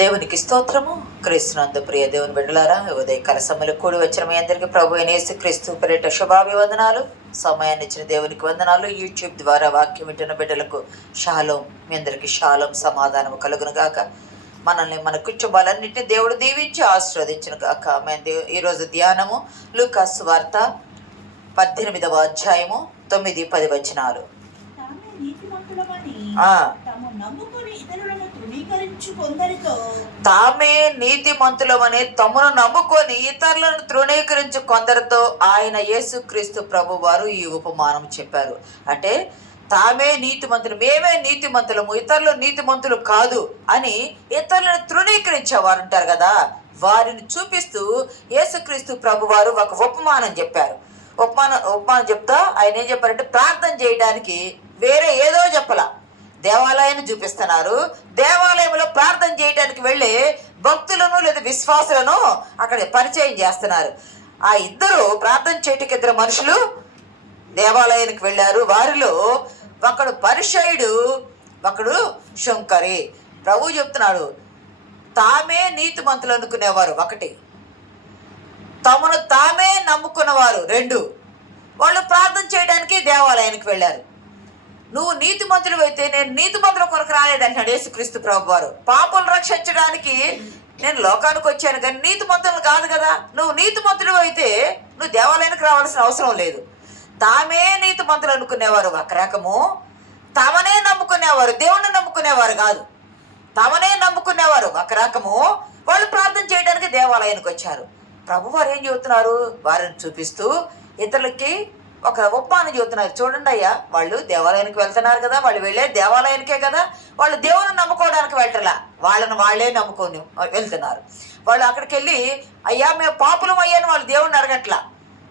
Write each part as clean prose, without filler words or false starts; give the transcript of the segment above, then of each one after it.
దేవునికి స్తోత్రము. క్రీస్తునందు ప్రియ దేవుని బిడ్డలారా, ఉదయకాల సమయంలో కూడి వచ్చిన మీ అందరికీ ప్రభు అయిన యేసుక్రీస్తు పేరిట శుభాభివందనాలు. సమయాన్ని ఇచ్చిన దేవునికి వందనాలు. యూట్యూబ్ ద్వారా వాక్యం వింటున్న బిడ్డలకు షాలోం, మీ అందరికీ షాలోం, సమాధానము కలుగును గాక. మనల్ని మన కుటుంబాలన్నింటినీ దేవుడు దీవించి ఆశీర్వదించును గాక. ఈరోజు ధ్యానము లూకాసు వార్త 18వ అధ్యాయము 9-10 వచనాలు. తామే నీతిమంతులమని తమను నమ్ముకొని ఇతరులను తృణీకరించు కొందరితో ఆయన యేసుక్రీస్తు ప్రభు వారు ఈ ఉపమానం చెప్పారు. అంటే తామే నీతిమంతులు, మేమే నీతిమంతులము, ఇతరులు నీతిమంతులు కాదు అని ఇతరులను తృణీకరించేవారు ఉంటారు కదా, వారిని చూపిస్తూ యేసుక్రీస్తు ప్రభు వారు ఒక ఉపమానం చెప్పారు. ఉపమానం చెప్తా ఆయన ఏం చెప్పారంటే, ప్రార్థన చేయడానికి వేరే ఏదో చెప్పలా, దేవాలయాన్ని చూపిస్తున్నారు. దేవాలయంలో ప్రార్థన చేయడానికి వెళ్ళి భక్తులను లేదా విశ్వాసులను అక్కడ పరిచయం చేస్తున్నారు. ఆ ఇద్దరు ప్రార్థన చేయటానికి ఇద్దరు మనుషులు దేవాలయానికి వెళ్ళారు. వారిలో ఒకడు పరిసయ్యుడు, ఒకడు శుంకరి. ప్రభు చెప్తున్నాడు, తామే నీతిమంతులు అనుకునేవారు ఒకటి, తమను తామే నమ్ముకున్నవారు రెండు. వాళ్ళు ప్రార్థన చేయడానికి దేవాలయానికి వెళ్ళారు. నువ్వు నీతిమంతుడు అయితే నేను నీతిమంతుల కొరకు రాలేదంటున్నాడు యేసుక్రీస్తు ప్రభు వారు. పాపులు రక్షించడానికి నేను లోకానికి వచ్చాను కానీ నీతిమంతులు కాదు కదా. నువ్వు నీతిమంతుడు అయితే నువ్వు దేవాలయానికి రావాల్సిన అవసరం లేదు. తామే నీతిమంతులు అనుకునేవారు ఒక రకము, తమనే నమ్ముకునేవారు, దేవుణ్ణి నమ్ముకునేవారు కాదు, తమనే నమ్ముకునేవారు ఒక రకము. వాళ్ళు ప్రార్థన చేయడానికి దేవాలయానికి వచ్చారు. ప్రభు వారు ఏం చెబుతున్నారు, వారిని చూపిస్తూ ఇతరులకి ఒక ఉపమానం చెబుతున్నారు. చూడండి అయ్యా, వాళ్ళు దేవాలయానికి వెళ్తున్నారు కదా, వాళ్ళు వెళ్ళే దేవాలయానికే కదా, వాళ్ళు దేవుని నమ్ముకోవడానికి వెళ్ళటలా, వాళ్ళని వాళ్ళే నమ్ముకొని వెళ్తున్నారు. వాళ్ళు అక్కడికి వెళ్ళి అయ్యా మేము పాపులం అయ్యా అని వాళ్ళు దేవుడిని అడగట్లా,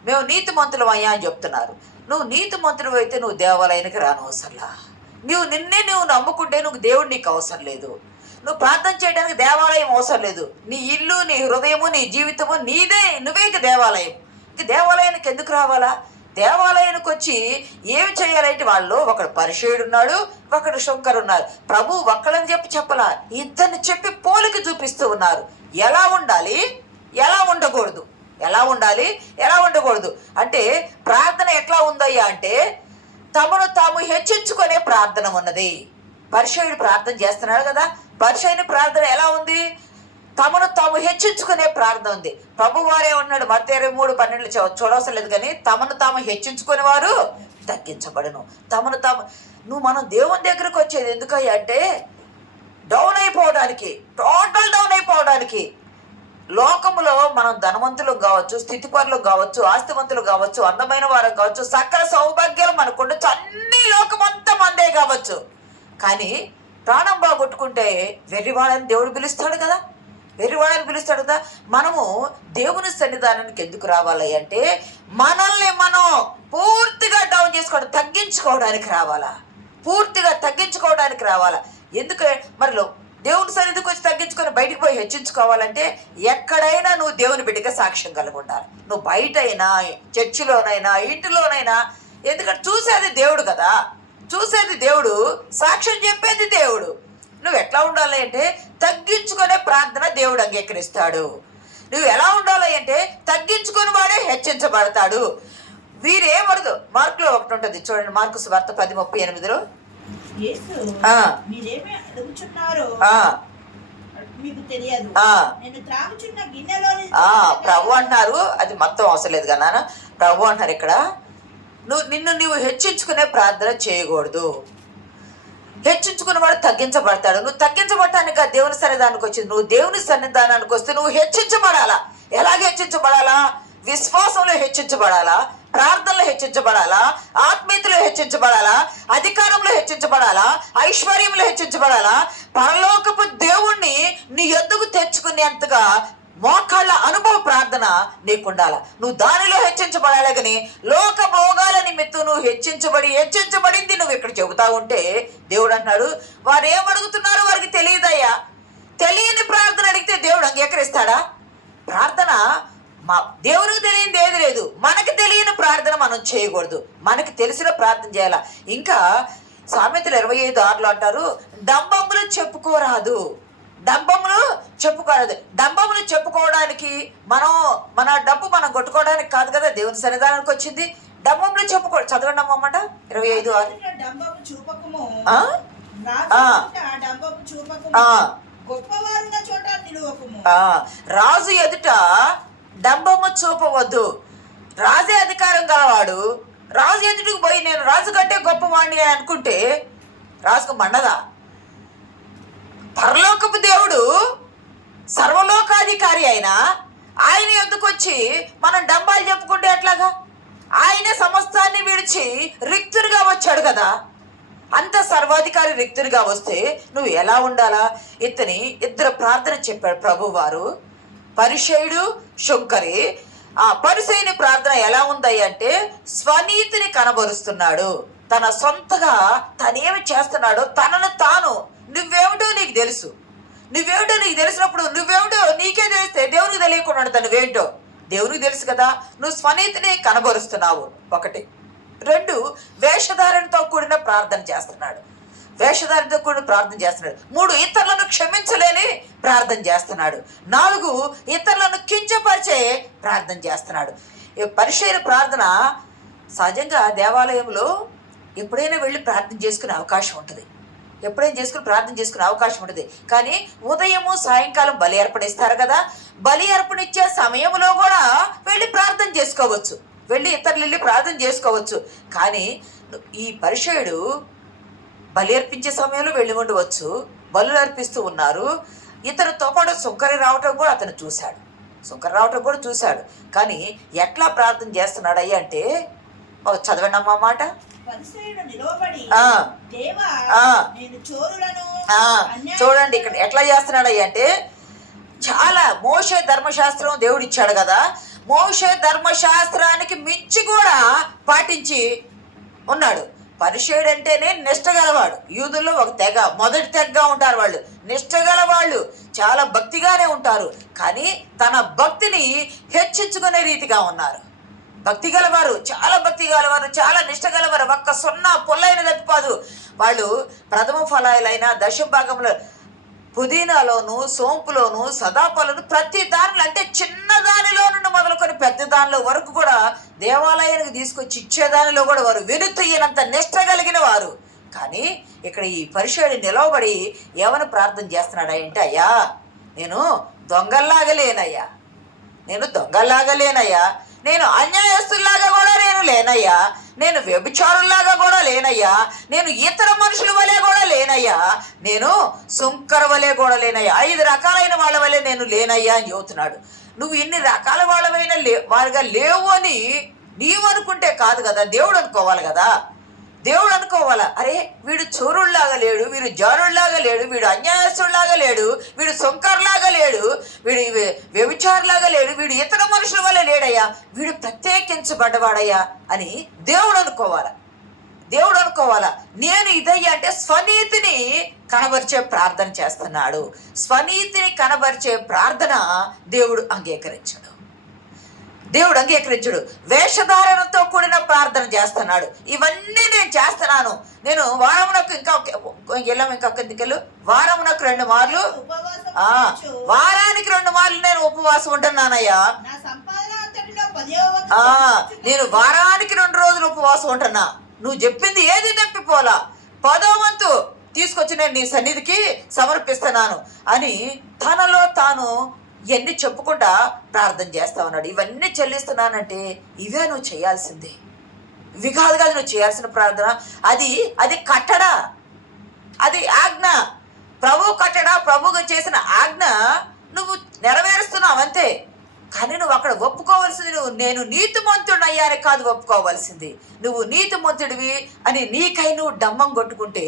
మేము నీతిమంతులం అయ్యా అని చెప్తున్నారు. నువ్వు నీతిమంతుడు అయితే నువ్వు దేవాలయానికి రానవసరంలా. నువ్వు నమ్ముకుంటే నువ్వు దేవుడు నీకు అవసరం లేదు. నువ్వు ప్రార్థన చేయడానికి దేవాలయం అవసరం లేదు. నీ ఇల్లు, నీ హృదయము, నీ జీవితము నీదే, నువ్వే ఇంక దేవాలయం. ఇంక దేవాలయానికి ఎందుకు రావాలా? దేవాలయానికి వచ్చి ఏమి చేయాలంటే వాళ్ళు ఒకడు పరిసయ్యుడు ఉన్నాడు, ఒకడు శుంకరు ఉన్నారు. ప్రభు ఒక్కళ్ళని చెప్పలా, ఇద్దరిని చెప్పి పోలిక చూపిస్తూ ఉన్నారు. ఎలా ఉండాలి, ఎలా ఉండకూడదు, ఎలా ఉండాలి, ఎలా ఉండకూడదు అంటే ప్రార్థన ఎట్లా ఉందయ్యా అంటే తమను తాము హెచ్చించుకునే ప్రార్థన ఉన్నది. పరిసయ్యుడు ప్రార్థన చేస్తున్నాడు కదా, పరిసయ్యుని ప్రార్థన ఎలా ఉంది? తమను తాము హెచ్చించుకునే ప్రార్థన ఉంది. ప్రభు వారే ఉన్నాడు మత్తయి 23:12 చూడవసరం లేదు కానీ, తమను తాము హెచ్చించుకునే వారు తగ్గించబడును. మనం దేవుని దగ్గరకు వచ్చేది ఎందుకయ్యా అంటే డౌన్ అయిపోవడానికి, టోటల్ డౌన్ అయిపోవడానికి. లోకములో మనం ధనవంతులు కావచ్చు, స్థితిపరులు కావచ్చు, ఆస్తివంతులు కావచ్చు, అందమైన వారు కావచ్చు, సకల సౌభాగ్యాలు మనకు ఉండొచ్చు, అన్ని లోకమంతా మందే కావచ్చు. కానీ ప్రాణం బాగొట్టుకుంటే వెర్రివాడని దేవుడు పిలుస్తాడు కదా, వెర్రివాడని పిలుస్తాడు కదా. మనము దేవుని సన్నిధానానికి ఎందుకు రావాలి అంటే మనల్ని మనం పూర్తిగా డౌన్ చేసుకోవడం, తగ్గించుకోవడానికి రావాలా, పూర్తిగా తగ్గించుకోవడానికి రావాలా. ఎందుకు మరి దేవుని సన్నిధికి వచ్చి తగ్గించుకొని బయటికి పోయి హెచ్చించుకోవాలంటే ఎక్కడైనా నువ్వు దేవుని బిడ్డగా సాక్ష్యం కలిగి ఉండాలి. నువ్వు బయటైనా, చర్చిలోనైనా, ఇంటిలోనైనా. ఎందుకంటే చూసేది దేవుడు కదా, చూసేది దేవుడు, సాక్ష్యం చెప్పేది దేవుడు. నువ్వు ఎట్లా ఉండాలి అంటే తగ్గించుకునే ప్రార్థన దేవుడు అంగీకరిస్తాడు. నువ్వు ఎలా ఉండాలి అంటే తగ్గించుకుని వాడే హెచ్చించబడతాడు. వీరేమడదు. మార్కులో ఒకటి ఉంటుంది చూడండి, మార్కు సువార్త 10:38 ప్రభు అంటున్నారు, అది మొత్తం అవసరం లేదు కదా, ప్రభు అంటున్నారు ఇక్కడ నువ్వు హెచ్చించుకునే ప్రార్థన చేయకూడదు. హెచ్చించుకున్న వాడు తగ్గించబడతాడు. నువ్వు తగ్గించబడటానికి దేవుని సన్నిధానానికి వచ్చింది. నువ్వు దేవుని సన్నిధానానికి వస్తే నువ్వు హెచ్చించబడాలా. ఎలాగ హెచ్చించబడాలా? విశ్వాసంలో హెచ్చించబడాలా, ప్రార్థనలో హెచ్చించబడాలా, ఆత్మీయతలో హెచ్చించబడాలా, అధికారంలో హెచ్చించబడాలా, ఐశ్వర్యంలో హెచ్చించబడాలా. పరలోకపు దేవుణ్ణి నీ యొద్దకు తెచ్చుకునేంతగా మోకాళ్ళ అనుభవ ప్రార్థన నీకుండాల. నువ్వు దానిలో హెచ్చించబడాలి కానీ లోక భోగాల నిమిత్తం నువ్వు హెచ్చించబడింది నువ్వు ఇక్కడ చెబుతా ఉంటే దేవుడు అంటున్నాడు, వారు ఏమడుగుతున్నారో వారికి తెలియదయ్యా. తెలియని ప్రార్థన అడిగితే దేవుడు అంగీకరిస్తాడా? ప్రార్థన దేవునికి తెలియనిది ఏది లేదు. మనకి తెలియని ప్రార్థన మనం చేయకూడదు, మనకి తెలిసిన ప్రార్థన చేయాల. ఇంకా సామెతలు 25:6 అంటారు, డంబములు చెప్పుకోరాదు. డంబములు చెప్పుకోలేదు. డంబములు చెప్పుకోవడానికి మన డబ్బు మనం కొట్టుకోవడానికి కాదు కదా దేవుని సన్నిధానానికి వచ్చింది. డంబములు చెప్పుకో. చదవండి అమ్మమాట 25:6. రాజు ఎదుట డంబము చూపవద్దు. రాజే అధికారం గలవాడు. రాజు ఎదుటికి పోయి నేను రాజు కంటే గొప్పవాడిని అనుకుంటే రాజుకు మండదా? పరలోకపు దేవుడు సర్వలోకాధికారి అయినా ఆయన ఎందుకు వచ్చి మనం డంబాలు చెప్పుకుంటే ఎట్లాగా? ఆయనే సమస్తాన్ని విడిచి రిక్తుడిగా వచ్చాడు కదా. అంత సర్వాధికారి రిక్తుడిగా వస్తే నువ్వు ఎలా ఉండాలా? ఇద్దరు ప్రార్థన చెప్పాడు ప్రభువారు, పరిసయ్యుడు, శుంకరి. ఆ పరిసయ్యుని ప్రార్థన ఎలా ఉంది అంటే స్వనీతిని కనబరుస్తున్నాడు. తన సొంతగా తనేమి చేస్తున్నాడో తనను తాను, నువ్వేమిటో నీకు తెలుసు. నువ్వేమిటో నీకు తెలిసినప్పుడు నువ్వేమిటో నీకే తెలిస్తే దేవునికి తెలియకుండా తనువేంటో దేవునికి తెలుసు కదా. నువ్వు స్వనీతిని కనబరుస్తున్నావు. 1. 2, వేషధారణతో కూడిన ప్రార్థన చేస్తున్నాడు. 3, ఇతరులను క్షమించలేని ప్రార్థన చేస్తున్నాడు. 4, ఇతరులను కించపరిచే ప్రార్థన చేస్తున్నాడు. ఈ పరిసయ్యుని ప్రార్థన సహజంగా దేవాలయంలో ఎప్పుడైనా వెళ్ళి ప్రార్థన చేసుకునే అవకాశం ఉంటుంది. ప్రార్థన చేసుకునే అవకాశం ఉంటుంది. కానీ ఉదయము సాయంకాలం బలి అర్పణిస్తారు కదా. బలి అర్పణిచ్చే సమయంలో కూడా వెళ్ళి ప్రార్థన చేసుకోవచ్చు. ఇతరులు వెళ్ళి ప్రార్థన చేసుకోవచ్చు. కానీ ఈ పరిసయ్యుడు బలి అర్పించే సమయంలో వెళ్ళి ఉండవచ్చు. బలులు అర్పిస్తూ ఉన్నారు. ఇతరుతో పాటు సుంకరి రావటం కూడా అతను చూశాడు. కానీ ఎట్లా ప్రార్థన చేస్తున్నాడు అయ్యా అంటే చదవండి అమ్మా మాట. చూడండి ఇక్కడ ఎట్లా చేస్తున్నాడు అయ్యా అంటే చాలా మోషే ధర్మశాస్త్రం దేవుడు ఇచ్చాడు కదా. మోషే ధర్మశాస్త్రానికి మించి కూడా పాటించి ఉన్నాడు. పరిసయ్యుడు అంటేనే నిష్ట గలవాడు. యూదుల్లో ఒక తెగ, మొదటి తెగగా ఉంటారు వాళ్ళు. నిష్ట గలవాళ్ళు చాలా భక్తిగానే ఉంటారు. కానీ తన భక్తిని హెచ్చించుకునే రీతిగా ఉన్నారు. భక్తి గలవారు, చాలా నిష్ట గలవారు. ఒక్క సున్నా పొల్లైన తప్పిపోదు. వాళ్ళు ప్రథమ ఫలాలైన దశభాగంలో పుదీనాలోను, సోంపులోను, సదాపాలను ప్రతి దానిలో, అంటే చిన్న దానిలో నుండి మొదలుకొని పెద్ద దానిలో వరకు కూడా దేవాలయానికి తీసుకొచ్చి ఇచ్చేదానిలో కూడా వారు వెనుతయ్యనంత నిష్ట కలిగిన వారు. కానీ ఇక్కడ ఈ పరిసయ్యుడు నిలవబడి ఏమని ప్రార్థన చేస్తున్నాడు అంటే, అయ్యా నేను దొంగల్లాగా లేనయ్యా, నేను అన్యాయస్తుల్లాగా కూడా లేనయ్యా, నేను వ్యభిచారుల్లాగా కూడా లేనయ్యా, నేను ఇతర మనుషుల వలె కూడా లేనయ్యా, నేను సుంకర వలె కూడా లేనయ్యా, 5 రకాలైన వాళ్ళ వలె నేను లేనయ్యా అని చెబుతున్నాడు. నువ్వు ఇన్ని రకాల వాళ్ళవైన వారిగా లేవు అని నీవు అనుకుంటే కాదు కదా, దేవుడు అనుకోవాలి కదా. అరే వీడు చోరుల్లాగా లేడు, వీడు జారుల్లాగా లేడు, వీడు అన్యాయస్తుల్లాగా లేడు, వీడు సొంకర్లాగా లేడు, వీడు వ్యభిచారులాగా లేడు, వీడు ఇతర మనుషుల వల్ల లేడయ్యా, వీడు ప్రత్యేకించబడ్డవాడయ్యా అని దేవుడు అనుకోవాలా. నేను ఇదయ్యా అంటే స్వనీతిని కనబరిచే ప్రార్థన చేస్తున్నాడు. స్వనీతిని కనబరిచే ప్రార్థన దేవుడు అంగీకరించడు. వేషధారణతో కూడిన ప్రార్థన చేస్తున్నాడు. ఇవన్నీ నేను చేస్తున్నాను. నేను వారమునకు వారమునకు 2 మార్లు, వారానికి 2 మార్లు నేను ఉపవాసం ఉంటున్నానయ్యా. నేను వారానికి 2 రోజులు ఉపవాసం ఉంటున్నా. నువ్వు చెప్పింది ఏది తప్పిపోలా. 10వ వంతు తీసుకొచ్చి నేను నీ సన్నిధికి సమర్పిస్తున్నాను అని తనలో తాను ఇవన్నీ చెప్పుకుంటా ప్రార్థన చేస్తా ఉన్నాడు. ఇవన్నీ చెల్లిస్తున్నానంటే ఇవే నువ్వు చేయాల్సిందే. ఇవి కాదు నువ్వు చేయాల్సిన ప్రార్థన. అది కట్టడా, అది ఆజ్ఞ. ప్రభు కట్టడా, ప్రభువుగా చేసిన ఆజ్ఞ నువ్వు నెరవేరుస్తున్నావు అంతే. కానీ నువ్వు అక్కడ ఒప్పుకోవాల్సింది నేను నీతిమంతుడయ్యా అని కాదు ఒప్పుకోవాల్సింది. నువ్వు నీతిమంతుడివి అని నీకై నువ్వు డమ్మం కొట్టుకుంటే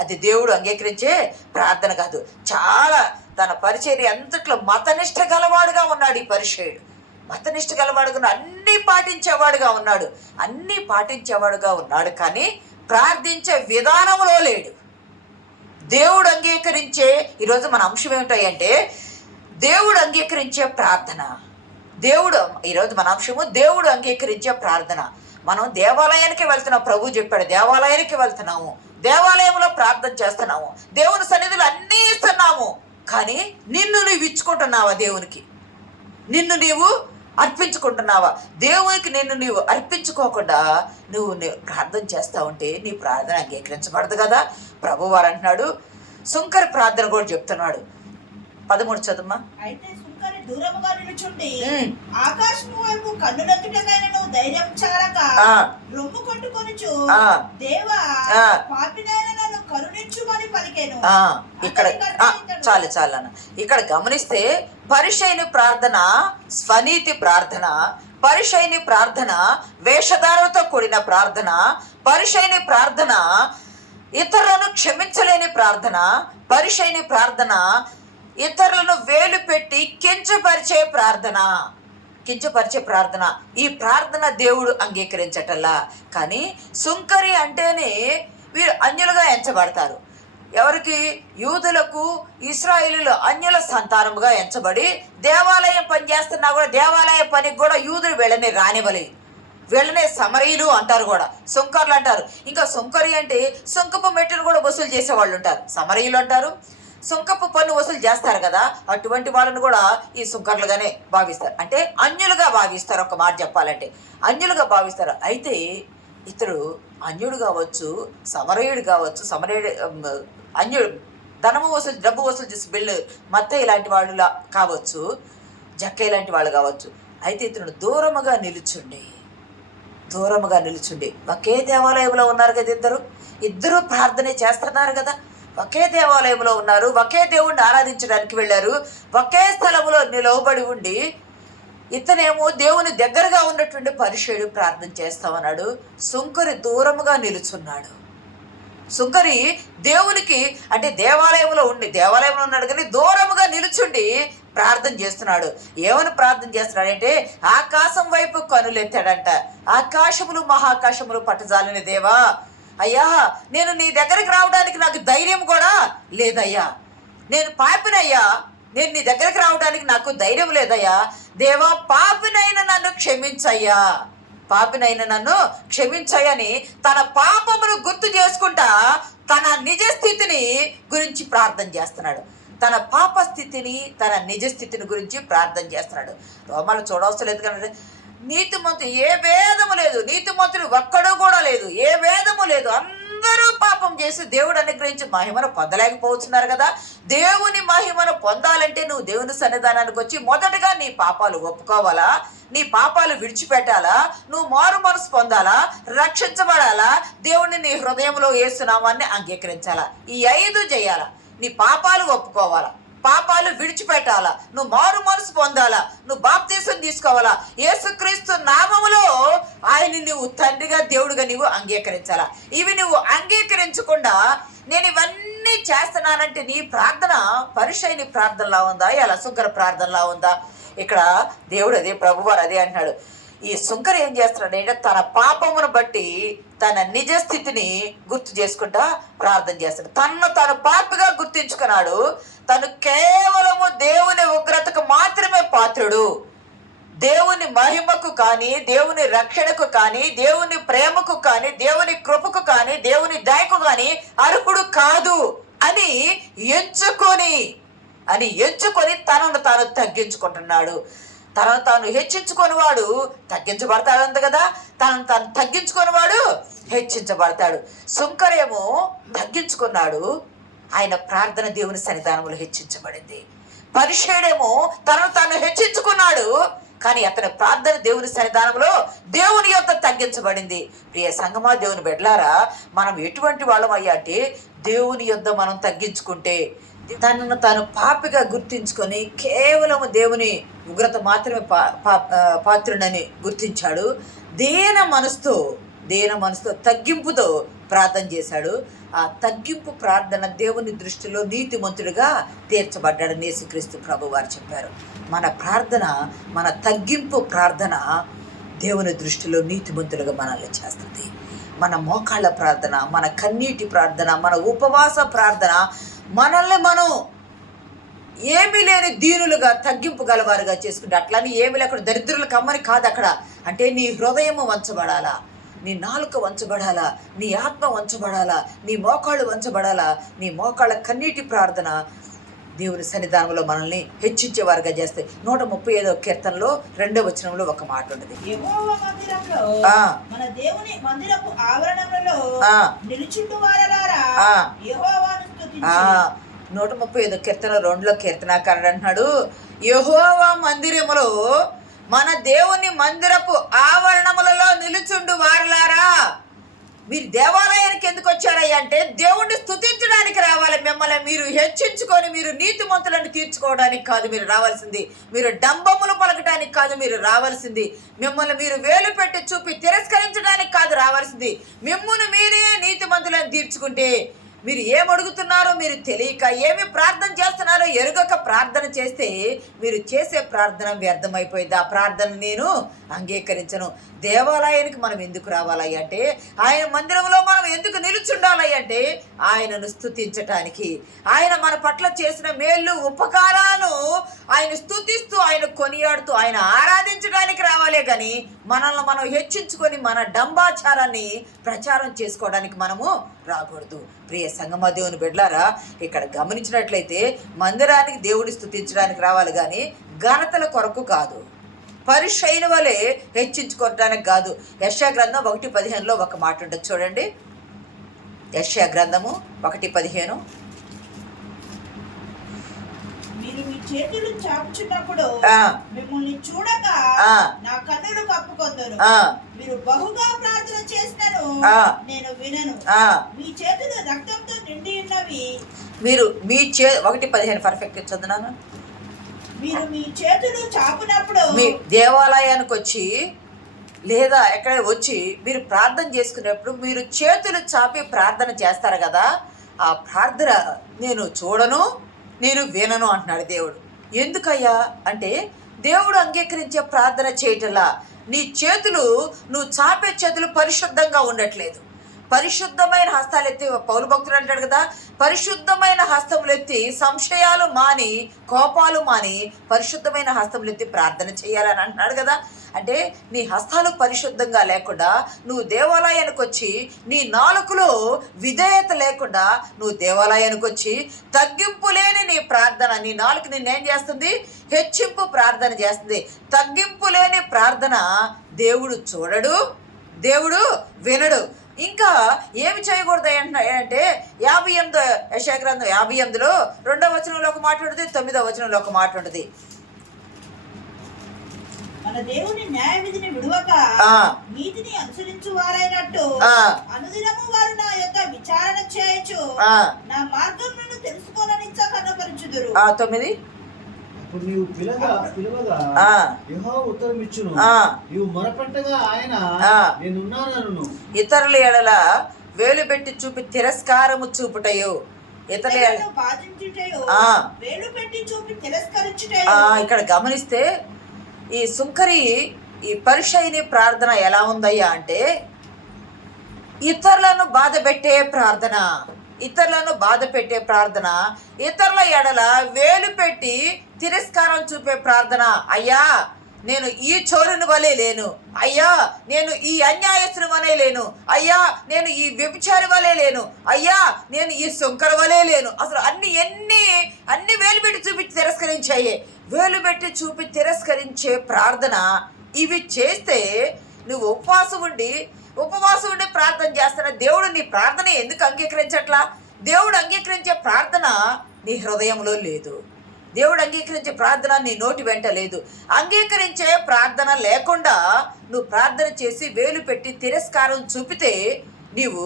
అది దేవుడు అంగీకరించే ప్రార్థన కాదు. చాలా తన పరిచర్య అంతట్లో మతనిష్ట గలవాడుగా ఉన్నాడు ఈ పరిసయ్యుడు. మతనిష్ట గలవాడుగా అన్నీ పాటించేవాడుగా ఉన్నాడు. కానీ ప్రార్థించే విధానంలో లేడు. దేవుడు అంగీకరించే, ఈరోజు మన అంశం ఏమిటంటే దేవుడు అంగీకరించే ప్రార్థన. ఈరోజు మన అంశము దేవుడు అంగీకరించే ప్రార్థన. మనం దేవాలయానికి వెళ్తున్నాం. ప్రభు చెప్పాడు దేవాలయానికి వెళ్తున్నాము, దేవాలయంలో ప్రార్థన చేస్తున్నాము, దేవుని సన్నిధులు అన్నీ ఇస్తున్నాము. కానీ నిన్ను నువ్వు ఇచ్చుకుంటున్నావా దేవునికి? నిన్ను నీవు అర్పించుకుంటున్నావా? దేవునికి నిన్ను నీవు అర్పించుకోకుండా నువ్వు ప్రార్థన చేస్తా ఉంటే నీ ప్రార్థన అంగీకరించబడదు కదా. ప్రభువారు అంటున్నాడు, సుంకరి ప్రార్థన కూడా చెప్తున్నాడు. 13 చదువుమా. అయితే సుంకరి దూరముగా నిలుచుండి ఆకాశము వైపు కన్నులెత్తుటకైనను ధైర్యం చాలక రొమ్ము కొట్టుకొనుచు, దేవా పాపినైన నన్ను కరుణించుమని పలికెను. ఇక్కడ చాలు అన్న. ఇక్కడ గమనిస్తే పరిశైని ప్రార్థన స్వనీతి ప్రార్థన, పరిశైని ప్రార్థన వేషధారణతో కూడిన ప్రార్థన, పరిశైని ప్రార్థన ఇతరులను క్షమించలేని ప్రార్థన, పరిశైని ప్రార్థన ఇతరులను వేలు పెట్టి కించపరిచే ప్రార్థన. ఈ ప్రార్థన దేవుడు అంగీకరించటల్లా. కానీ సుంకరి అంటేనే వీరు అన్యులుగా ఎంచబడతారు. ఎవరికి? యూదులకు, ఇశ్రాయేలీయులు అన్యుల సంతానముగా ఎంచబడి దేవాలయం పని చేస్తున్నా కూడా దేవాలయ పనికి కూడా యూదులు వీళ్ళని రానివ్వలేదు. వీళ్ళనే సమరీయులు అంటారు కూడా, సుంకర్లు అంటారు. ఇంకా సుంకరి అంటే సుంకపు మెట్టును కూడా వసూలు చేసేవాళ్ళు ఉంటారు, సమరీయులు అంటారు. సుంకపు పన్ను వసూలు చేస్తారు కదా, అటువంటి వాళ్ళని కూడా ఈ సుంకర్లుగానే భావిస్తారు. అంటే అన్యులుగా భావిస్తారు. ఒక మాట చెప్పాలంటే అన్యులుగా భావిస్తారు. అయితే ఇతడు అన్యుడు కావచ్చు, సమరయుడు కావచ్చు, అన్యుడు డబ్బు వసూలు చేసి బిల్లు మత్తయి ఇలాంటి వాళ్ళు కావచ్చు, జక్కయ్య లాంటి వాళ్ళు కావచ్చు. అయితే ఇతను దూరముగా నిలుచుండి ఒకే దేవాలయంలో ఉన్నారు కదా, ఇద్దరు ప్రార్థనే చేస్తున్నారు కదా, ఒకే దేవాలయంలో ఉన్నారు, ఒకే దేవుణ్ణి ఆరాధించడానికి వెళ్ళారు, ఒకే స్థలంలో నిలవబడి ఉండి ఇతనేమో దేవుని దగ్గరగా ఉన్నటువంటి పరిశుద్ధుడు ప్రార్థన చేస్తామన్నాడు. సుంకరి దూరముగా నిలుచున్నాడు. సుంకరి దేవునికి అంటే దేవాలయంలో ఉన్నాడు కానీ దూరముగా నిలుచుండి ప్రార్థన చేస్తున్నాడు. ఏమని ప్రార్థన చేస్తున్నాడంటే ఆకాశం వైపు కనులెత్తాడంట. ఆకాశములు మహాకాశములు పట్టజాలని దేవా, అయ్యా నేను నీ దగ్గరికి రావడానికి నాకు ధైర్యం కూడా లేదయ్యా, నేను పాపినయ్యా, నేను నీ దగ్గరికి రావడానికి నాకు ధైర్యం లేదయ్యా, దేవా పాపినైనా నన్ను క్షమించయ్యని తన పాపమును గుర్తు చేసుకుంటా తన నిజ స్థితిని గురించి ప్రార్థన చేస్తున్నాడు. తన పాప స్థితిని, తన నిజ స్థితిని గురించి ప్రార్థన చేస్తున్నాడు. రోమాలు చూడవలసిన లేదు కానీ నీతిమంతుడు ఏ భేదము లేదు, నీతిమంతుడు ఒక్కడు కూడా లేదు, ఏ భేదము లేదు, అందరూ పాపం చేసి దేవుడు అనుగ్రహించి మహిమను పొందలేకపోతున్నారు కదా. దేవుని మహిమను పొందాలంటే నువ్వు దేవుని సన్నిధానానికి వచ్చి మొదటగా నీ పాపాలు ఒప్పుకోవాలా, నీ పాపాలు విడిచిపెట్టాలా, నువ్వు మారు మనసు పొందాలా, రక్షించబడాలా, దేవుడిని నీ హృదయంలో యేసునామాన్ని అంగీకరించాలా. ఈ 5 చేయాలా. నీ పాపాలు ఒప్పుకోవాలా, పాపాలు విడిచిపెట్టాలా, నువ్వు మారు మనసు పొందాలా, నువ్వు బాప్తీసం తీసుకోవాలా, యేసుక్రీస్తు నామములో ఆయన్ని నువ్వు తండ్రిగా దేవుడిగా నీవు అంగీకరించాలా. ఇవి నువ్వు అంగీకరించకుండా నేను ఇవన్నీ చేస్తున్నానంటే నీ ప్రార్థన పరిశైని ప్రార్థనలా ఉందా, ఇలా సుంకర ప్రార్థనలా ఉందా? ఇక్కడ దేవుడు అదే, ప్రభువారు అదే అంటున్నాడు. ఈ సుంకర ఏం చేస్తున్నాడంటే తన పాపమును బట్టి తన నిజ స్థితిని గుర్తు చేసుకుంటా ప్రార్థన చేస్తాడు. తను పాపిగా గుర్తించుకున్నాడు. తను కేవలము దేవుని ఉగ్రతకు మాత్రమే పాత్రుడు, దేవుని మహిమకు కానీ, దేవుని రక్షణకు కానీ, దేవుని ప్రేమకు కానీ, దేవుని కృపకు కానీ, దేవుని దయకు కానీ అర్హుడు కాదు అని ఎంచుకొని తనను తాను తగ్గించుకుంటున్నాడు. తనను తాను హెచ్చించుకొని వాడు తగ్గించబడతాడు అంత కదా, తనను తాను తగ్గించుకొని వాడు హెచ్చించబడతాడు. సుంకరేమో తగ్గించుకున్నాడు, ఆయన ప్రార్థన దేవుని సన్నిధానంలో హెచ్చించబడింది. పరిశుద్ధుడేమో తనను తాను హెచ్చించుకున్నాడు, కానీ అతని ప్రార్థన దేవుని సన్నిధానంలో దేవుని యొక్క తగ్గించబడింది. ప్రియ సంగమా, దేవుని బిడ్డలారా, మనం ఎటువంటి వాళ్ళం అయ్యా అంటే దేవుని యొద్ద మనం తగ్గించుకుంటే, తనను తాను పాపిగా గుర్తించుకొని కేవలం దేవుని ఉగ్రత మాత్రమే పాత్రుడని గుర్తించాడు. దీన మనసుతో తగ్గింపుతో ప్రార్థన చేశాడు. ఆ తగ్గింపు ప్రార్థన దేవుని దృష్టిలో నీతిమంతుడిగా తీర్చబడ్డాడని యేసుక్రీస్తు ప్రభువారు చెప్పారు. మన ప్రార్థన, మన తగ్గింపు ప్రార్థన దేవుని దృష్టిలో నీతిమంతులుగా మనల్ని చేస్తుంది. మన మోకాళ్ళ ప్రార్థన, మన కన్నీటి ప్రార్థన, మన ఉపవాస ప్రార్థన మనల్ని మనం ఏమీ లేని దీనులుగా తగ్గింపు గలవారుగా చేసుకుంటే, అట్లని ఏమి లేకుండా దరిద్రులు కమ్మని కాదు అక్కడ. అంటే నీ హృదయము వంచబడాలా, నీ నాలుక వంచబడాలా, నీ ఆత్మ వంచబడాలా, నీ మోకాళ్ళు వంచబడాలా. నీ మోకాళ్ళ కన్నీటి ప్రార్థన దేవుని సన్నిధానంలో మనల్ని హెచ్చించేవారుగా చేస్తాయి. 135వ కీర్తనలో 2వ వచనంలో ఒక మాట ఉన్నది. యెహోవా మందిరంలో మన దేవుని మందిరపు ఆవరణములలో నిలుచుండు వారలారా యెహోవాను స్తుతించుడి. 135వ కీర్తన 2లో కీర్తనాకారుడు అంటున్నాడు, యెహోవా మందిరములో మన దేవుని మందిరపు ఆవరణములలో నిలుచుండు వారలారా. మీరు దేవాలయానికి ఎందుకు వచ్చారయ్యా అంటే దేవుణ్ణి స్తుతించడానికి రావాలి. మిమ్మల్ని మీరు హెచ్చించుకొని మీరు నీతిమంతులను తీర్చుకోవడానికి కాదు మీరు రావాల్సింది. మీరు డంబములు పలకడానికి కాదు మీరు రావాల్సింది. మిమ్మల్ని మీరు వేలు పెట్టి చూపి తిరస్కరించడానికి కాదు రావాల్సింది. మిమ్మును మీరే నీతిమంతులను తీర్చుకుంటే మీరు ఏమడుగుతున్నారో మీరు తెలియక ఏమి ప్రార్థన చేస్తున్నారో ఎరుగక ప్రార్థన చేస్తే మీరు చేసే ప్రార్థన వ్యర్థమైపోయింది. ఆ ప్రార్థన నేను అంగీకరించను. దేవాలయానికి మనం ఎందుకు రావాలి అంటే, ఆయన మందిరంలో మనం ఎందుకు నిలుచుండాలి అంటే ఆయనను స్తుతించటానికి, ఆయన మన పట్ల చేసిన మేళ్ళు ఉపకారాలను ఆయన స్తుతిస్తూ ఆయన కొనియాడుతూ ఆయన ఆరాధించడానికి రావాలే కానీ మనల్ని మనం హెచ్చించుకొని మన డంబాచారాన్ని ప్రచారం చేసుకోవడానికి మనము రాకూడదు. ప్రియ సంగమ దేవుని బిడ్డలారా, ఇక్కడ గమనించినట్లయితే మందిరానికి దేవుడిని స్తుతించడానికి రావాలి కానీ ఘనతల కొరకు కాదు, పరిశైన వలె హెచ్చించుకోవడానికి కాదు. యెషయా గ్రంథం 1:15లో ఒక మాట ఉంటుంది చూడండి. యెషయా గ్రంథము 1:15, మీరు మీ చేతులు చాపుచున్నప్పుడు మిమ్మల్ని చూడక నా కన్నులు కప్పుకొందును. మీరు బహుగా ప్రార్థన చేసినను నేను వినను. మీ చేతులు రక్తంతో నిండి ఉన్నవి. మీరు మీ 1:15 పర్ఫెక్ట్ చదువునాను. మీరు మీ చేతులు చాపునప్పుడు మీ దేవాలయానికి వచ్చి లేదా ఎక్కడ వచ్చి మీరు ప్రార్థన చేసుకునేప్పుడు మీరు చేతులు చాపి ప్రార్థన చేస్తారు కదా, ఆ ప్రార్థన నేను చూడను నేను వినను అంటున్నాడు దేవుడు. ఎందుకయ్యా అంటే దేవుడు అంగీకరించే ప్రార్థన చేయటంలా నీ చేతులు, నువ్వు చాపే చేతులు పరిశుద్ధంగా ఉండట్లేదు. పరిశుద్ధమైన హస్తాలు ఎత్తి పౌలు భక్తుడు అంటాడు కదా, పరిశుద్ధమైన హస్తములు ఎత్తి సంశయాలు మాని కోపాలు మాని పరిశుద్ధమైన హస్తములు ఎత్తి ప్రార్థన చేయాలని అంటున్నాడు కదా. అంటే నీ హస్తాలు పరిశుద్ధంగా లేకుండా నువ్వు దేవాలయానికి వచ్చి నీ నాలుకలో విధేయత లేకుండా నువ్వు దేవాలయానికి వచ్చి తగ్గింపు లేని నీ ప్రార్థన, నీ నాలుక నిన్నేం చేస్తుంది? హెచ్చింపు ప్రార్థన చేస్తుంది. తగ్గింపు లేని ప్రార్థన దేవుడు చూడడు, దేవుడు వినడు. ఇంకా ఏమి చేయకూడదు అంటే 58 యెషయా గ్రంథం 58లో 2వ వచనంలో ఒక మాట ఉంటుంది, 9వ వచనంలో ఒక మాట ఉంటుంది. మన దేవుని న్యాయ విధిని విడువక నీతిని అనుసరించు వారైనట్టు అనుదినము వారు నా యొక్క విచారణ చేయొచ్చు, నా మార్గములను తెలుసుకోనని కనపరచుదురు. 9 ఇప్పుడు నీవు పిలవగా యెహోవా ఉత్తరం ఇచ్చును, నీవు మొరపెట్టగా ఆయన నేనున్నానను. ఇతరుల ఎడల వేలు పెట్టి చూపి తిరస్కారము చూపుటయు, ఇతరుల బాధించుటయు వేలు పెట్టి చూపి తిరస్కరించుటయు. ఇక్కడ గమనిస్తే ఈ సుంకరి ఈ పరిశైని ప్రార్థన ఎలా ఉందయ్యా అంటే ఇతరులను బాధ పెట్టే ప్రార్థన, ఇతరులను బాధ పెట్టే ప్రార్థన, ఇతరుల ఎడల వేలు పెట్టి తిరస్కారం చూపే ప్రార్థన. అయ్యా నేను ఈ చోరుని వలే లేను, అయ్యా నేను ఈ అన్యాయస్తుని వలే లేను, అయ్యా నేను ఈ వ్యభిచారి వలే లేను, అయ్యా నేను ఈ సుంకర వలే లేను. అసలు అన్ని వేలు పెట్టి చూపించి తిరస్కరించాయి. వేలు పెట్టి చూపి తిరస్కరించే ప్రార్థన ఇవి చేస్తే నువ్వు ఉపవాసం ఉండి ప్రార్థన చేస్తున్న దేవుడు నీ ప్రార్థన ఎందుకు అంగీకరించట్లా? దేవుడు అంగీకరించే ప్రార్థన నీ హృదయంలో లేదు, దేవుడు అంగీకరించే ప్రార్థన నీ నోటి వెంట లేదు. అంగీకరించే ప్రార్థన లేకుండా నువ్వు ప్రార్థన చేసి వేలు పెట్టి తిరస్కారం చూపితే నీవు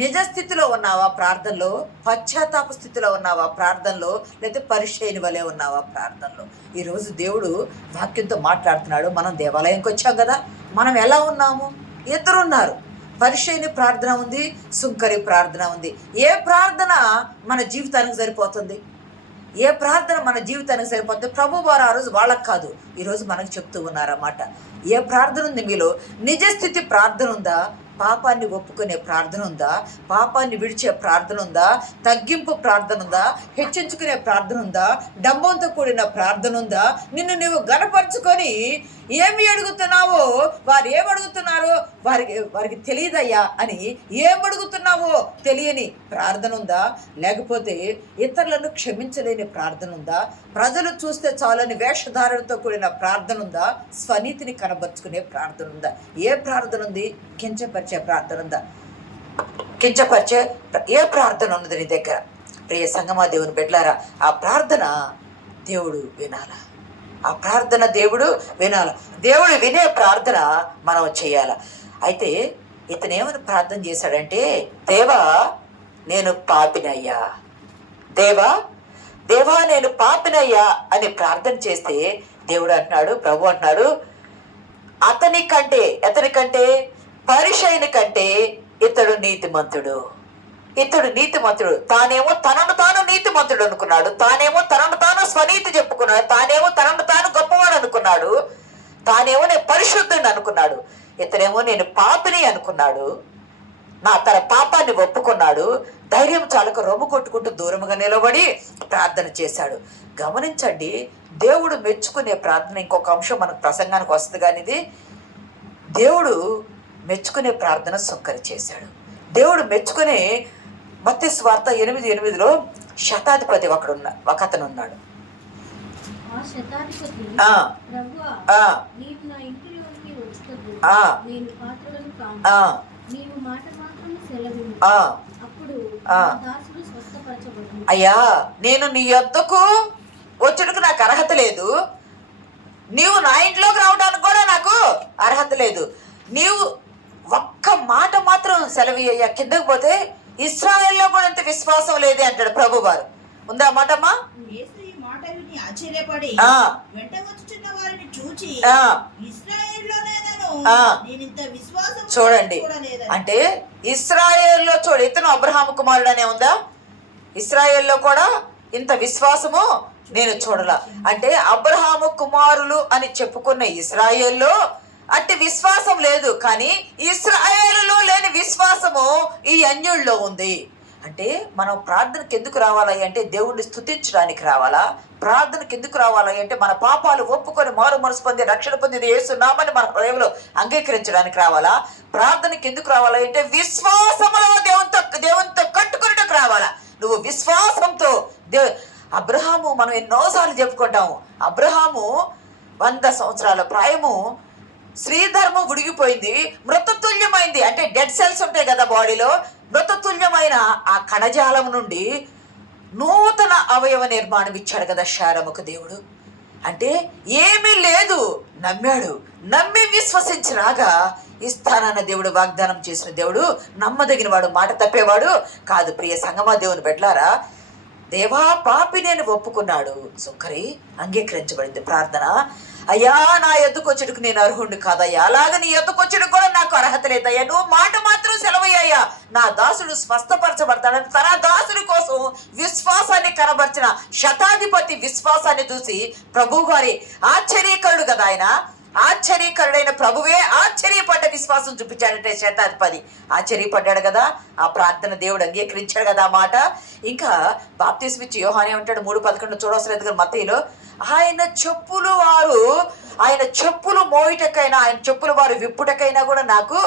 నిజ స్థితిలో ఉన్నావా ప్రార్థనలో, పశ్చాత్తాప స్థితిలో ఉన్నావా ప్రార్థనలో, లేకపోతే పరిశైని వలె ఉన్నావా ప్రార్థనలో? ఈరోజు దేవుడు వాక్యంతో మాట్లాడుతున్నాడు. మనం దేవాలయంకి వచ్చాం కదా, మనం ఎలా ఉన్నాము? ఇద్దరున్నారు. పరిశైని ప్రార్థన ఉంది, సుంకరి ప్రార్థన ఉంది. ఏ ప్రార్థన మన జీవితానికి సరిపోతుంది? ఏ ప్రార్థన మన జీవితానికి సరిపోతుంది? ప్రభు వారు ఆ రోజు వాళ్ళకి కాదు, ఈరోజు మనకు చెప్తూ ఉన్నారన్నమాట. ఏ ప్రార్థన ఉంది మీలో? నిజ స్థితి ప్రార్థన ఉందా? పాపాన్ని ఒప్పుకునే ప్రార్థన ఉందా? పాపాన్ని విడిచే ప్రార్థన ఉందా? తగ్గింపు ప్రార్థన ఉందా? హెచ్చించుకునే ప్రార్థన ఉందా? డబ్బంతో కూడిన ప్రార్థన ఉందా? నిన్ను నువ్వు గనపరుచుకొని ఏమి అడుగుతున్నావో, వారు ఏమడుగుతున్నారో వారికి తెలియదయ్యా అని ఏమడుగుతున్నావో తెలియని ప్రార్థన ఉందా? లేకపోతే ఇతరులను క్షమించలేని ప్రార్థన ఉందా? ప్రజలు చూస్తే చాలని వేషధారణతో కూడిన ప్రార్థన ఉందా? స్వనీతిని కనబరుచుకునే ప్రార్థన ఉందా? ఏ ప్రార్థన ఉంది? కించపరిచే ప్రార్థన ఉందా? కించపరిచే ఏ ప్రార్థన ఉన్నది నీ దగ్గర? ప్రియ సంగమా, దేవుని బిడ్డలారా, ఆ ప్రార్థన దేవుడు వినాలా. ఆ ప్రార్థన దేవుడు వినాల. దేవుడు వినే ప్రార్థన మనం చేయాల. అయితే ఇతను ఏమని ప్రార్థన చేశాడంటే, దేవా నేను పాపినయ్యా, దేవా దేవా నేను పాపినయ్యా అని ప్రార్థన చేస్తే దేవుడు అంటున్నాడు, ప్రభు అంటున్నాడు, అతని కంటే పరిసయ్యుని కంటే ఇతడు నీతిమంతుడు. తానేమో తనను తాను నీతిమంతుడు అనుకున్నాడు, తానేమో తనను తాను స్వనీతి చెప్పుకున్నాడు, తానేమో తనను తాను గొప్పవాడు అనుకున్నాడు, తానేమో నేను పరిశుద్ధుని అనుకున్నాడు. ఇతనేమో నేను పాపిని అనుకున్నాడు. తన పాపాన్ని ఒప్పుకున్నాడు. ధైర్యం చాలక రొమ్ము కొట్టుకుంటూ దూరముగా నిలబడి ప్రార్థన చేశాడు. గమనించండి, దేవుడు మెచ్చుకునే ప్రార్థన. ఇంకొక అంశం మనకు ప్రసంగానికి వస్తుంది, కానీ ఇది దేవుడు మెచ్చుకునే ప్రార్థన సుంకరి చేశాడు. దేవుడు మెచ్చుకునే మత్తయి సువార్త 8:8 శతాధిపతి ఒకతను ఉన్నాడు. అయ్యా, నేను నీ యొద్దకు వచ్చుటకు నాకు అర్హత లేదు, నీవు నా ఇంట్లోకి రావడానికి కూడా నాకు అర్హత లేదు, నీవు ఒక్క మాట మాత్రం సెలవయ్యా, కిందకు పోతే ఇశ్రాయేల్లో కూడా అంత విశ్వాసం లేదే అంటాడు ప్రభు వారు. ఉందా మాటమ్మా? ఆశ్చర్యపడి వెంట వచ్చుచున్న వారిని చూచి చూడండి, అంటే ఇశ్రాయేల్లో ఇతను అబ్రహాము కుమారుడు అనే ఉందా? ఇశ్రాయేల్లో కూడా ఇంత విశ్వాసము నేను చూడలా. అంటే అబ్రహాము కుమారులు అని చెప్పుకున్న ఇశ్రాయేల్లో అట్టి విశ్వాసం లేదు, కానీ ఇశ్రాయేలులో లేని విశ్వాసము ఈ అన్యుల్లో ఉంది. అంటే మనం ప్రార్థనకి ఎందుకు రావాలి అంటే దేవుణ్ణి స్తుతించడానికి రావాలా? ప్రార్థనకి ఎందుకు రావాలి అంటే మన పాపాలు ఒప్పుకొని మారు మనసు పొంది రక్షణ పొంది యేసు నామని మన హృదయంలో అంగీకరించడానికి రావాలా? ప్రార్థనకి ఎందుకు రావాలి అంటే విశ్వాసములో దేవునితో కట్టుకున్నట్టుకు రావాలా. నువ్వు విశ్వాసంతో అబ్రహాము, మనం ఎన్నోసార్లు చెప్పుకుంటాము, అబ్రహాము 100 సంవత్సరాల ప్రాయము, శ్రీధర్మం ఉడిగిపోయింది, మృతతుల్యమైంది. అంటే డెడ్ సెల్స్ ఉంటాయి కదా బాడీలో, మృతతుల్యమైన ఆ కణజాలం నుండి నూతన అవయవ నిర్మాణం ఇచ్చాడు కదా శారముకు దేవుడు. అంటే ఏమీ లేదు, నమ్మాడు, నమ్మి విశ్వసించినాగా ఇస్తానన్న దేవుడు, వాగ్దానం చేసిన దేవుడు నమ్మదగిన వాడు, మాట తప్పేవాడు కాదు. ప్రియ సంగమా, దేవుని బిడ్డలారా, దేవా పాపి నేను ఒప్పుకున్నాడు, సుంకరి అంగీకరించబడింది ప్రార్థన. అయ్యా, నా ఎద్దుకు వచ్చేటికి నేను అర్హుండి కాదయ్యా, అలాగే నీ ఎద్దుకు వచ్చేటికి కూడా నాకు అర్హత లేదయ్యా, నువ్వు మాట మాత్రం సెలవయ్యా, నా దాసుడు స్వస్థపరచబడతాడని తన దాసుడి కోసం విశ్వాసాన్ని కనబర్చిన శతాధిపతి విశ్వాసాన్ని చూసి ప్రభు గారి ఆశ్చర్యకరుడు కదా ఆయన, ఆశ్చర్యకరుడైన ప్రభువే ఆశ్చర్యపడ్డ విశ్వాసం చూపించాడంటే శతాధిపతి ఆశ్చర్యపడ్డాడు కదా. ఆ ప్రార్థన దేవుడు అంగీకరించాడు కదా ఆ మాట. ఇంకా బాప్తిస్మ ఇచ్చి యోహానే ఉంటాడు 3:11 చూడవసలేదు కదా మత్తయిలో, ఆయన చెప్పులు మోయుటకైనా, ఆయన చెప్పులు వారు విప్పుటకైనా కూడా నాకు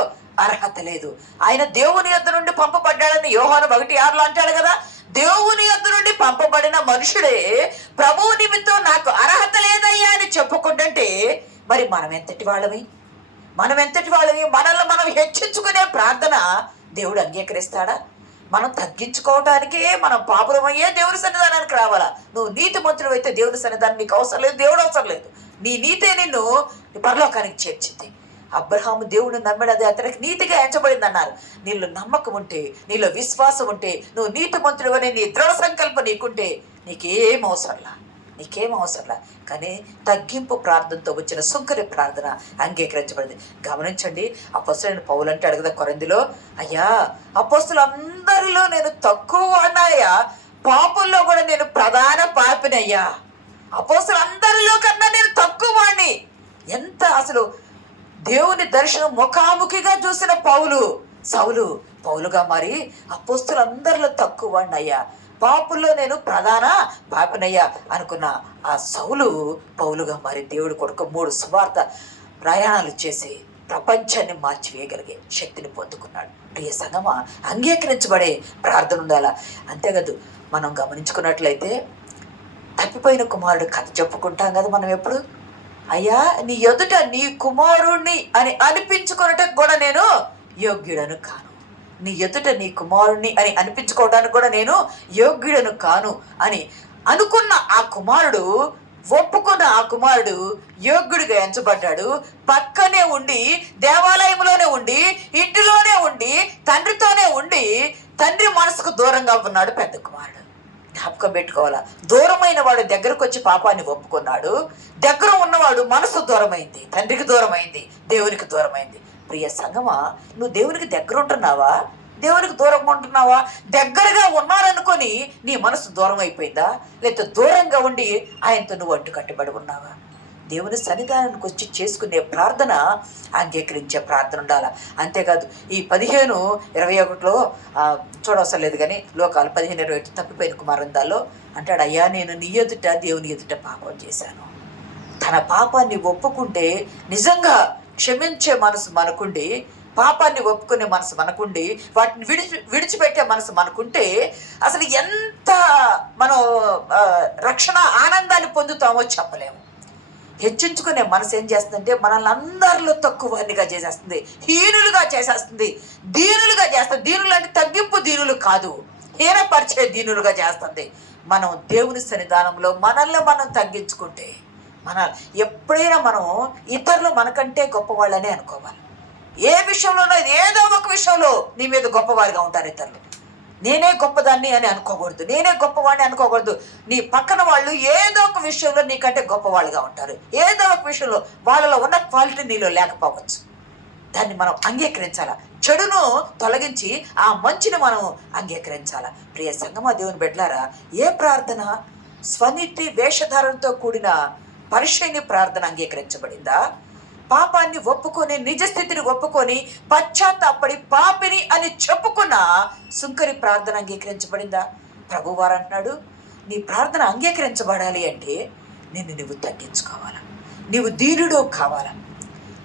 అర్హత లేదు. ఆయన దేవుని యొద్ద నుండి పంపబడ్డాడని యోహాను 1:6 అంటాడు కదా. దేవుని యొద్ద నుండి పంపబడిన మనుషుడే ప్రభువు నిమిత్తం నాకు అర్హత లేదయ్యా అని చెప్పుకుంటుంటే మరి మనం ఎంతటి వాళ్ళమి? మనల్ని మనం హెచ్చించుకునే ప్రార్థన దేవుడు అంగీకరిస్తాడా? మనం తగ్గించుకోవటానికే, మనం పాపులమయ్యే దేవుని సన్నిధానానికి రావాలా. నువ్వు నీతిమంతుడు అయితే దేవుని సన్నిధానం నీకు అవసరం లేదు, దేవుడు అవసరం లేదు. నీ నీతే నిన్ను పరలోకానికి చేర్చింది. అబ్రహాము దేవుడిని నమ్మాడు, అది అతనికి నీతిగా ఎంచబడింది అన్నారు. నీలో నమ్మకం ఉంటే, నీలో విశ్వాసం ఉంటే, నువ్వు నీతిమంతుడు అని నీ దృఢ సంకల్పం నీకుంటే నీకేం అవసరంలా. కానీ తగ్గింపు ప్రార్థనతో వచ్చిన సుంకరి ప్రార్థన అంగీకరించబడింది. గమనించండి, అపోస్తలుడైన పౌలు అంటాడు కదా కొరింథీలో, అయ్యా అపోస్తలులందరిలో నేను తక్కువ వాడినయ్యా, పాపుల్లో కూడా నేను ప్రధాన పాపినయ్యా, అపోస్తలులందరిలో కన్నా నేను తక్కువ వాడిని. ఎంత అసలు దేవుని దర్శనం ముఖాముఖిగా చూసిన సౌలు పౌలుగా మారి అపోస్తులందరిలో తక్కువ వాడినయ్యా, పాపుల్లో నేను ప్రధాన పాపినయ్యా అనుకున్న ఆ సౌలు పౌలుగా మారి దేవుడి కొరకు 3 సువార్త ప్రయాణాలు చేసి ప్రపంచాన్ని మార్చివేయగలిగే శక్తిని పొందుకున్నాడు. ప్రియ సంగమా, అంగీకరించబడే ప్రార్థన ఉండాలా. అంతేకాదు, మనం గమనించుకున్నట్లయితే తప్పిపోయిన కుమారుడు కథ చెప్పుకుంటాం కదా మనం ఎప్పుడు. అయ్యా, నీ ఎదుట నీ కుమారుణ్ణి అని అనిపించుకున్నట్టు కూడా నేను యోగ్యుడను కాను, నీ ఎదుట నీ కుమారుణ్ణి అని అనిపించుకోవడానికి కూడా నేను యోగ్యుడను కాను అని అనుకున్న ఆ కుమారుడు, ఒప్పుకున్న ఆ కుమారుడు యోగ్యుడిగా ఎంచబడ్డాడు. పక్కనే ఉండి, దేవాలయంలోనే ఉండి, ఇంటిలోనే ఉండి, తండ్రితోనే ఉండి, తండ్రి మనసుకు దూరంగా ఉన్నాడు పెద్ద కుమారుడు. జ్ఞాపకం పెట్టుకోవాలా, దూరమైన వాడు దగ్గరకు వచ్చి పాపాన్ని ఒప్పుకున్నాడు, దగ్గర ఉన్నవాడు మనసు దూరమైంది, తండ్రికి దూరమైంది, దేవునికి దూరమైంది. ప్రియ సంగమా, నువ్వు దేవునికి దగ్గర ఉంటున్నావా, దేవునికి దూరంగా ఉంటున్నావా? దగ్గరగా ఉన్నారనుకొని నీ మనసు దూరం అయిపోయిందా, లేకపోతే దూరంగా ఉండి ఆయనతో నువ్వు అంటు కట్టుబడి ఉన్నావా? దేవుని సన్నిధానానికి వచ్చి చేసుకునే ప్రార్థన అంగీకరించే ప్రార్థన ఉండాలి. అంతేకాదు, ఈ 15:21 చూడవసరం లేదు కానీ, లోకాలు 15:21 తప్పిపోయిన కుమారుందాల్లో అంటాడు, అయ్యా, నేను నీ ఎదుట దేవుని ఎదుట పాపం చేశాను. తన పాపాన్ని ఒప్పుకుంటే, నిజంగా క్షమించే మనసు మనకుండి, పాపాన్ని ఒప్పుకునే మనసు మనకుండి, వాటిని విడిచిపెట్టే మనసు మనకుంటే అసలు ఎంత మనం రక్షణ ఆనందాన్ని పొందుతామో చెప్పలేము. హెచ్చించుకునే మనసు ఏం చేస్తుందంటే మనల్ని అందరిలో తక్కువ వారినిగా చేసేస్తుంది, హీనులుగా చేసేస్తుంది, దీనులుగా చేస్తుంది. దీనులు అంటే తగ్గింపు దీనులు కాదు, హీనపరిచే దీనులుగా చేస్తుంది. మనం దేవుని సన్నిధానంలో మనల్ని మనం తగ్గించుకుంటే, ఎప్పుడైనా మనం ఇతరులు మనకంటే గొప్పవాళ్ళనే అనుకోవాలి. ఏ విషయంలోనో, ఏదో ఒక విషయంలో నీ మీద గొప్పవారిగా ఉంటారు ఇతరులు. నేనే గొప్పదాన్ని అని అనుకోకూడదు, నేనే గొప్పవాడిని అనుకోకూడదు. నీ పక్కన వాళ్ళు ఏదో ఒక విషయంలో నీకంటే గొప్పవాళ్ళుగా ఉంటారు. ఏదో ఒక విషయంలో వాళ్ళలో ఉన్న క్వాలిటీ నీలో లేకపోవచ్చు. దాన్ని మనం అంగీకరించాలా, చెడును తొలగించి ఆ మంచిని మనం అంగీకరించాలా. ప్రియ సంగమా, దేవుని బిడ్డలారా, ఏ ప్రార్థన స్వనీతి వేషధారణతో కూడిన పరిశైని ప్రార్థన అంగీకరించబడిందా? పాపాన్ని ఒప్పుకొని, నిజస్థితిని ఒప్పుకొని, పశ్చాత్తాపడి పాపిని అని చెప్పుకున్న సుంకరి ప్రార్థన అంగీకరించబడిందా? ప్రభువారు అంటున్నాడు, నీ ప్రార్థన అంగీకరించబడాలి అంటే నువ్వు తగ్గించుకోవాలా, నీవు దీనుడు కావాలా.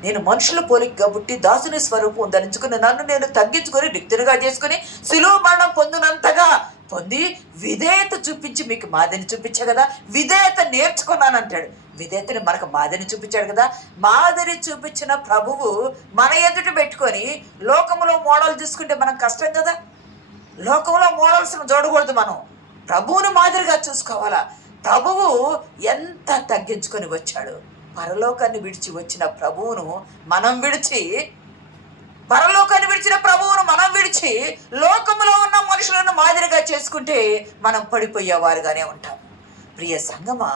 నేను మనుషుల పోలిక కాబట్టి దాసుని స్వరూపం ధరించుకుని నన్ను నేను తగ్గించుకొని రిక్తునిగా చేసుకుని శిలువ మరణం పొందినంతగా పొంది విధేయత చూపించి మీకు మాదిరిని చూపించా కదా, విధేయత నేర్చుకున్నానంటాడు. విధేయతని మనకు మాదిరిని చూపించాడు కదా. మాదిరి చూపించిన ప్రభువు మన ఎదుట పెట్టుకొని లోకంలో మోడల్ చూసుకుంటే మనం కష్టం కదా. లోకంలో మోడల్స్ను చూడకూడదు, మనం ప్రభువుని మాదిరిగా చూసుకోవాలా. ప్రభువు ఎంత తగ్గించుకొని వచ్చాడు. పరలోకాన్ని విడిచి వచ్చిన ప్రభువును మనం విడిచి, పరలోకాన్ని విడిచిన ప్రభువును మనం విడిచి లోకంలో ఉన్న మనుషులను మాదిరిగా చేసుకుంటే మనం పడిపోయేవారుగానే ఉంటాం. ప్రియ సంగమా,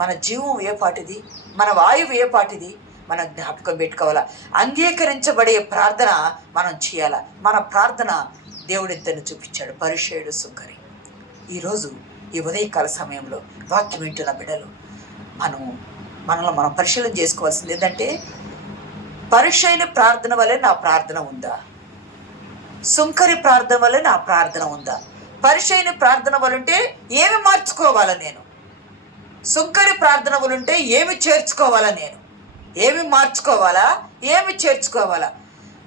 మన జీవం ఏ పాటిది, మన వాయువు ఏ పాటిది, మనం జ్ఞాపకం పెట్టుకోవాలా. అంగీకరించబడే ప్రార్థన మనం చేయాలా. మన ప్రార్థన దేవుడిద్దరిని చూపించాడు, పరిశేయుడు, సుంకరి. ఈరోజు ఈ ఉదయకాల సమయంలో వాక్యం వింటున్న బిడ్డలు మనల్ని మనం పరిశీలన చేసుకోవాల్సింది ఏంటంటే, పరిశైన ప్రార్థన వల్లే నా ప్రార్థన ఉందా, సుంకరి ప్రార్థన వల్లే నా ప్రార్థన ఉందా? పరిశైన ప్రార్థన వల్లంటే ఏమి మార్చుకోవాలా నేను, సుంకరి ప్రార్థన వల్లంటే ఏమి చేర్చుకోవాలా నేను, ఏమి మార్చుకోవాలా, ఏమి చేర్చుకోవాలా?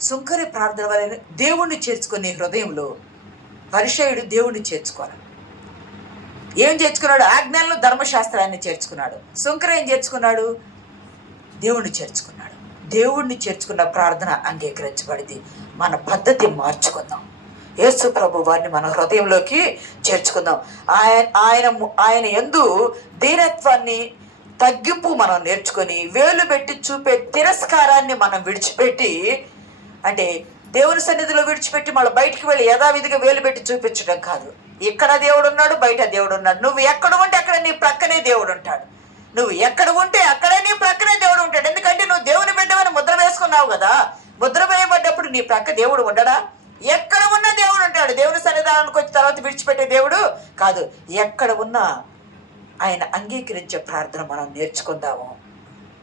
సుంకరి ప్రార్థన వల్ల దేవుణ్ణి చేర్చుకునే హృదయంలో, పరిశైయుడు దేవుణ్ణి చేర్చుకోవాలి. ఏం చేర్చుకున్నాడు? ఆజ్ఞలను, ధర్మశాస్త్రాన్ని చేర్చుకున్నాడు. సుంకర ఏం చేర్చుకున్నాడు? దేవుణ్ణి చేర్చుకున్నాడు. దేవుణ్ణి చేర్చుకున్న ప్రార్థన అంగీకరించబడింది. మన పద్ధతి మార్చుకుందాం. యేసు ప్రభు వారిని మన హృదయంలోకి చేర్చుకుందాం. ఆయన యందు దీనత్వాన్ని, తగ్గింపు మనం నేర్చుకొని, వేలు పెట్టి చూపే తిరస్కారాన్ని మనం విడిచిపెట్టి, అంటే దేవుని సన్నిధిలో విడిచిపెట్టి మళ్ళీ బయటికి వెళ్ళి యథావిధిగా వేలు పెట్టి చూపించడం కాదు. ఇక్కడ దేవుడు ఉన్నాడు, బయట దేవుడు ఉన్నాడు. నువ్వు ఎక్కడ ఉంటే అక్కడ నీ ప్రక్కనే దేవుడు ఉంటాడు. నువ్వు ఎక్కడ ఉంటే అక్కడే నీ ప్రక్కనే దేవుడు ఉంటాడు. ఎందుకంటే నువ్వు దేవుని బిడ్డవని ముద్ర వేసుకున్నావు కదా. ముద్ర వేయబడ్డప్పుడు నీ ప్రక్క దేవుడు ఉండడా? ఎక్కడ ఉన్న దేవుడు ఉంటాడు. దేవుని సన్నిధానానికి వచ్చి తర్వాత విడిచిపెట్టే దేవుడు కాదు. ఎక్కడ ఉన్నా ఆయన అంగీకరించే ప్రార్థన మనం నేర్చుకుందాము.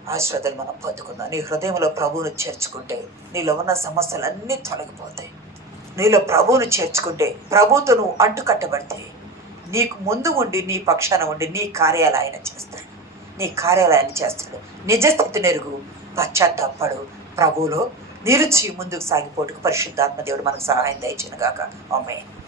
ఆశీర్వాదాలు మనం పొందుకుందాం. నీ హృదయంలో ప్రభువును చేర్చుకుంటే నీలో ఉన్న సమస్యలన్నీ తొలగిపోతాయి. నీలో ప్రభువును చేర్చుకుంటే, ప్రభువుతో నువ్వు అంటుకట్టబడితే, నీకు ముందు ఉండి నీ పక్షాన ఉండి నీ కార్యాలు ఆయన చేస్తాడు. నీ కార్యాలు ఆయన చేస్తాడు. నిజస్థితి నెరుగు, పశ్చాత్తాపడు, ప్రభువులో నిలిచి ముందుకు సాగిపోటుకు పరిశుద్ధాత్మ దేవుడు మనకు సహాయం దయచేయను గాక. ఆమేన్.